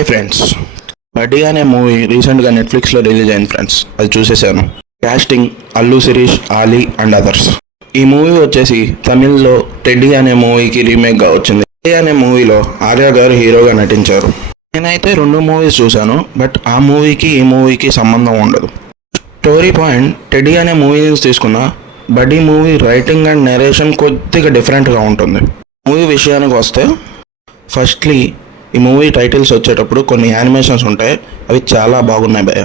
Hi friends, బడ్డీ అనే movie రీసెంట్గా నెట్ఫ్లిక్స్లో రిలీజ్ అయింది ఫ్రెండ్స్. అది చూసేసాను. Casting Allu Sirish, Ali and others. ఈ మూవీ వచ్చేసి తమిళ్లో టెడ్డీ అనే మూవీకి రీమేక్గా వచ్చింది. టెడ్డీ అనే మూవీలో ఆర్య గారు హీరోగా నటించారు. నేనైతే 2 మూవీస్ చూశాను, బట్ ఆ మూవీకి ఈ మూవీకి సంబంధం ఉండదు. స్టోరీ పాయింట్ టెడ్డీ అనే మూవీ తీసుకున్న బడ్డీ మూవీ రైటింగ్ అండ్ నెరేషన్ కొద్దిగా డిఫరెంట్గా ఉంటుంది. మూవీ విషయానికి వస్తే ఫస్ట్లీ ఈ మూవీ టైటిల్స్ వచ్చేటప్పుడు కొన్ని యానిమేషన్స్ ఉంటాయి, అవి చాలా బాగున్నాయి భయ్య.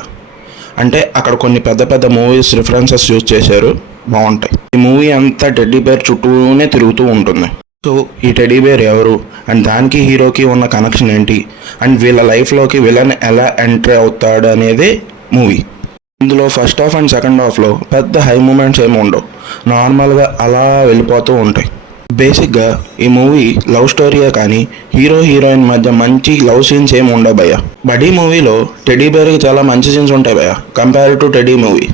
అంటే అక్కడ కొన్ని పెద్ద పెద్ద మూవీస్ రిఫరెన్సెస్ యూజ్ చేశారు, బాగుంటాయి. ఈ మూవీ అంతా టెడ్డీ బేర్ చుట్టూనే తిరుగుతూ ఉంటుంది. సో ఈ టెడ్డీ బేర్ ఎవరు అండ్ దానికి హీరోకి ఉన్న కనెక్షన్ ఏంటి అండ్ వీళ్ళ లైఫ్లోకి విలన్ ఎలా ఎంట్రీ అవుతాడు అనేది మూవీ. ఇందులో ఫస్ట్ హాఫ్ అండ్ సెకండ్ హాఫ్లో పెద్ద హై మూమెంట్స్ ఏమి ఉండవు, నార్మల్గా అలా వెళ్ళిపోతూ ఉంటాయి. బేసిక్గా ఈ మూవీ లవ్ స్టోరీయే కానీ హీరో హీరోయిన్ మధ్య మంచి లవ్ సీన్స్ ఏమి ఉండవు భయ్య. బడ్డీ మూవీలో టెడ్డీ బేర్కి చాలా మంచి సీన్స్ ఉంటాయి భయ్య compare to teddy movie.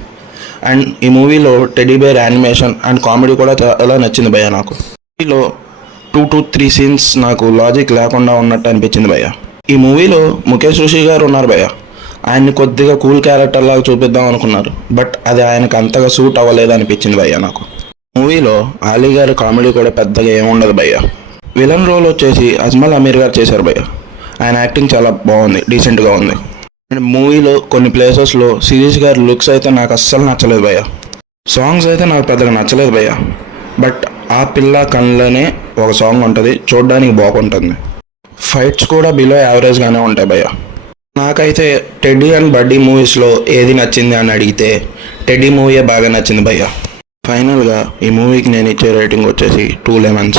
And ఈ మూవీలో teddy bear animation and comedy కూడా చాలా నచ్చింది భయ్య నాకు. మూవీలో 2 to 3 సీన్స్ నాకు లాజిక్ లేకుండా ఉన్నట్టు అనిపించింది భయ్య. ఈ మూవీలో ముఖేష్ ఋషి గారు ఉన్నారు భయ్య. ఆయన్ని కొద్దిగా కూల్ క్యారెక్టర్ లాగా చూపిద్దాం అనుకున్నారు, బట్ అది ఆయనకు అంతగా సూట్ అవ్వలేదు అనిపించింది భయ్య నాకు. మూవీలో ఆలీ గారి కామెడీ కూడా పెద్దగా ఏముండదు భయ్య. విలన్ రోల్ వచ్చేసి అజ్మల్ అమీర్ గారు చేశారు భయ్య. ఆయన యాక్టింగ్ చాలా బాగుంది, డీసెంట్గా ఉంది. అండ్ మూవీలో కొన్ని ప్లేసెస్లో శిరీష్ గారి లుక్స్ అయితే నాకు అస్సలు నచ్చలేదు భయ్య. సాంగ్స్ అయితే నాకు పెద్దగా నచ్చలేదు భయ్య, బట్ ఆ పిల్ల కళ్ళనే ఒక సాంగ్ ఉంటుంది, చూడడానికి బాగుంటుంది. ఫైట్స్ కూడా బిలో యావరేజ్గానే ఉంటాయి భయ్య. నాకైతే టెడ్డీ అండ్ బడ్డీ మూవీస్లో ఏది నచ్చింది అని అడిగితే టెడ్డీ మూవీయే బాగా నచ్చింది భయ్య. ఫైనల్గా ఈ మూవీకి నేను ఇచ్చే రేటింగ్ వచ్చేసి 2 lemons.